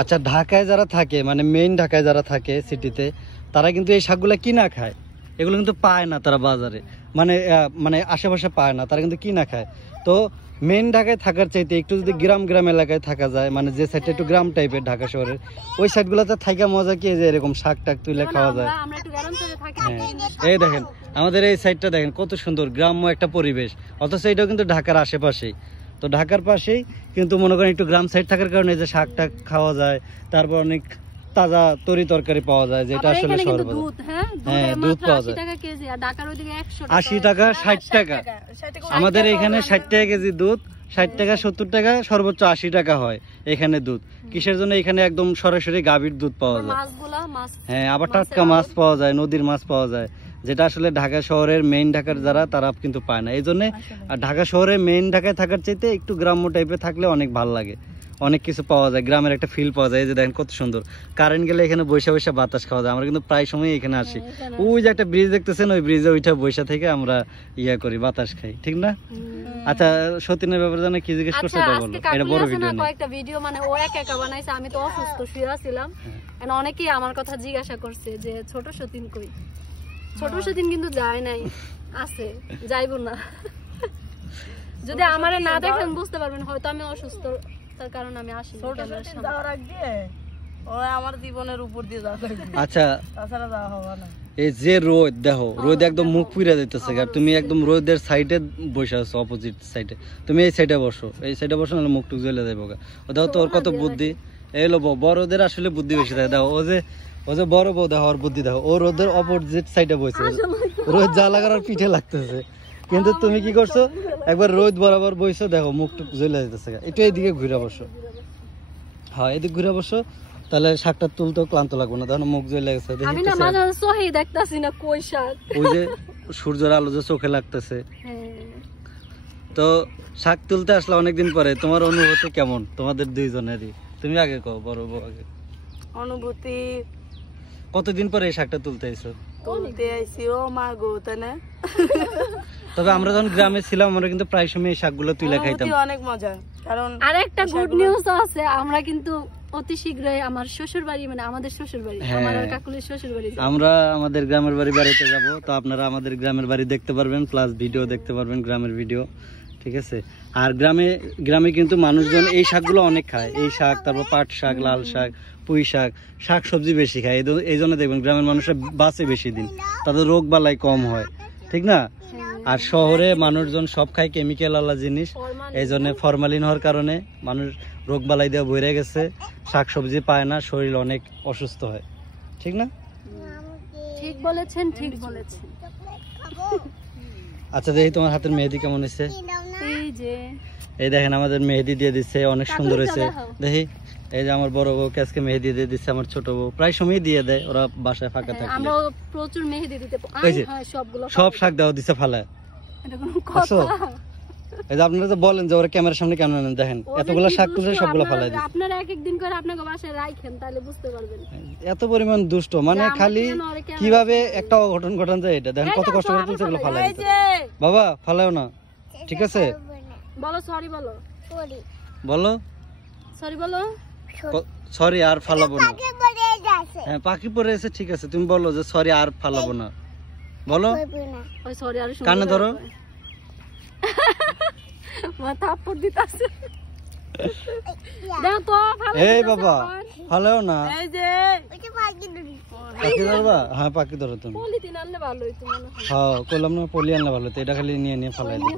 আচ্ছা, ঢাকায় যারা থাকে মানে মেইন ঢাকায় যারা থাকে সিটিতে, তারা কিন্তু এই শাকগুলা কিনা খায়, এগুলো কিন্তু পায় না তারা বাজারে, মানে মানে আশেপাশে পায় না, তারা কিন্তু কিনা খায়। তো মেইন ঢাকায় থাকার চাইতে একটু যদি গ্রাম গ্রাম এলাকায় থাকা যায়, মানে যে সাইডটা একটু গ্রাম টাইপের ঢাকা শহরের, ওই সাইডগুলোতে থাকা মজা কি, যে এরকম শাক টাক তুলে খাওয়া যায়। হ্যাঁ, এই দেখেন আমাদের এই সাইডটা দেখেন কত সুন্দর গ্রাম্য একটা পরিবেশ, অথচ এটাও কিন্তু ঢাকার আশেপাশেই। তো ঢাকার পাশেই কিন্তু মনে করেন একটু গ্রাম সাইড থাকার কারণে যে শাক টাক খাওয়া যায়, তারপর অনেক তাজা তরি তরকারি পাওয়া যায়, যেটা আসলে শহর বাজার। হ্যাঁ, দুধ পাওয়া যায় 80 টাকা 60 টাকা, আমাদের এখানে 60 টাকা কেজি দুধ, 60 টাকা 70 টাকা, সর্বোচ্চ 80 টাকা হয় এখানে দুধ। কিসের জন্য? এখানে একদম সরাসরি গাভীর দুধ পাওয়া যায়। হ্যাঁ, আবার টাটকা মাছ পাওয়া যায়, নদীর মাছ পাওয়া যায়, যেটা আসলে ঢাকা শহরের মেইন ঢাকার যারা তারা কিন্তু পায় না। এই জন্য ঢাকা শহরে মেইন ঢাকায় থাকার চাইতে একটু গ্রাম্য টাইপে থাকলে অনেক ভালো লাগে, অনেক কিছু পাওয়া যায়, গ্রামের একটা ফিল পাওয়া যায়। এই যে দেখেন কত সুন্দর, কারেন্ট গেলে এখানে বৈশা বৈশা বাতাস খাওয়া যায়। আমরা কিন্তু প্রায় সময় এখানে আসি, ওই যে একটা ব্রিজ দেখতেছেন, ওই ব্রিজে ওইটা বৈশা থেকে আমরা ইয়া করি, বাতাস খাই, ঠিক না? আচ্ছা, সতীনের ব্যাপারে জানা কি জিজ্ঞেস করছে এটা বলো। এটা বড় ভিডিও না, কয়েকটা ভিডিও মানে ও একা একা বানাইছে, আমি তো অসুস্থ শুয়ে ছিলাম। অনেকেই আমার কথা জিজ্ঞাসা করছে যে ছোট সতীন কই। ছোট সতীন কিন্তু যায় নাই, আছে, যাইবো না। যদি আমারে না দেখেন বুঝতে পারবেন হয়তো আমি অসুস্থ, তার কারণে আমি আসি ক্যামেরার সামনে। আমার জীবনের উপর দিয়ে যাওয়া লাগবে। আচ্ছা, তাছাড়া যাওয়া হবে না। এই যে রোদ দেখো, রোদ একদম মুখ পুইরা দিতেছে, আর তুমি একদম রোদের সাইডে বসে আছো, অপোজিট সাইডে। তুমি এই সাইডে বসো, এই সাইডে বসো, নাহলে মুখ টুক জ্বলে যাবো। দেখো তোর কত বুদ্ধি। এলো বড়দের আসলে বুদ্ধি বেশি থাকে। দেখো ও যে বড় বউ, দেখো ওর বুদ্ধি দেখো, ও রোদের অপোজিট সাইডে বসে, রোদ যা লাগার পিঠে লাগতেছে, কিন্তু তুমি কি করছো, একবার রোদ বরাবর বইছো, দেখো মুখ টুক জ্বলে যেতেছে। একটু এইদিকে ঘুরে বসো, হ্যাঁ এদিকে ঘুরে বসো, তাহলে শাকটা তুলতেও ক্লান্ত লাগবে না। দেখো মুখ জ্বলে গেছে, আমি না মানে সহি দেখতাছি না কই শাক, ওই যে সূর্যের আলো যে চোখে লাগতেছে। তো শাক তুলতে আসলে অনেকদিন পরে, তোমার অনুভূতি কেমন তোমাদের দুইজনেরই? তুমি আগে কও, বড় বউ আগে। অনুভূতি, কতদিন পরে এই শাকটা তুলতে আইছো? তুলতে আইছি ও মা গো, তাই না? তবে আমরা যখন গ্রামে ছিলাম, আমরা কিন্তু প্রায় সময় এই শাকগুলো তুলে খাইতাম, অনেক মজা। কারণ আরেকটা গুড নিউজ আছে, আমরা কিন্তু অতি শীঘ্রই আমার শ্বশুর বাড়ি, মানে আমাদের শ্বশুর বাড়ি, আমার আর কাকুলের শ্বশুর বাড়ি, আমরা আমাদের গ্রামের বাড়িতে যাব। তো আপনারা আমাদের গ্রামের বাড়ি দেখতে পারবেন, প্লাস ভিডিও দেখতে পারবেন, গ্রামের ভিডিও, ঠিক আছে? আর গ্রামে কিন্তু মানুষজন এই শাকগুলো অনেক খায়, এই শাক, তারপর পাট শাক, লাল শাক, পুঁই শাক, শাক সবজি বেশি খায়। এই জন্য দেখবেন গ্রামের মানুষরা বাঁচে বেশি দিন, তাদের রোগ বালাই কম হয়, ঠিক না? আর শহরে মানুষজন সব খায় কেমিক্যাল ওয়ালা জিনিস, এই জন্য ফরমালিন হওয়ার কারণে মানুষ রোগ বালাই দিয়ে ভরে গেছে, শাক সবজি পায় না, শরীর অনেক অসুস্থ হয়, ঠিক না? ঠিক বলেছেন, ঠিক বলেছেন। আচ্ছা, দেখি তোমার হাতের মেহেদি কেমন হয়েছে। এই দেখেন আমাদের মেহেদি দিয়ে দিচ্ছে, অনেক সুন্দর হয়েছে। দেখি, এই যে আমার বড় বউকে আজকে মেহেদি দিয়ে দিচ্ছে, আমার ছোট বউ প্রায় সময় দিয়ে দেয়, ওরা বাসায় ফাঁকা থাকে। আমরা প্রচুর মেহেদি দিতে সব শাক দেওয়া দিচ্ছে ফালায়। এই যে আপনারা তো বলেন যে ওরা ক্যামেরার সামনে কেমন নেন, দেখেন এতগুলো শাক তুলে সবগুলো ফালাই দিচ্ছে। আপনারা এক একদিন করে আপনাকে বাসায় রাখেন, তাহলে বুঝতে পারবেন এত পরিমাণ দুষ্ট, মানে খালি কিভাবে একটা অঘটন ঘটান যায়। এটা দেখেন কত কষ্ট করে তুলছে, এগুলো ফালাই দিচ্ছে। বাবা ফালাও না, ঠিক আছে? বলো সরি, বলো বলো সরি, বলো সরি, আর ফালাবো না। হ্যাঁ, পাখি পড়ে এসে, ঠিক আছে, তুমি বলো যে সরি, আর ফালাবো না, বলো। কানে ধরো, থাপ্পড় দিতাছে। এই বাবা ফালাও না, পাখি ধরবা? হ্যাঁ, পাখি ধরো তুমি। হ্যাঁ, করলাম না, পলি আনলে ভালো হতো, এটা খালি নিয়ে ফালাই দিই।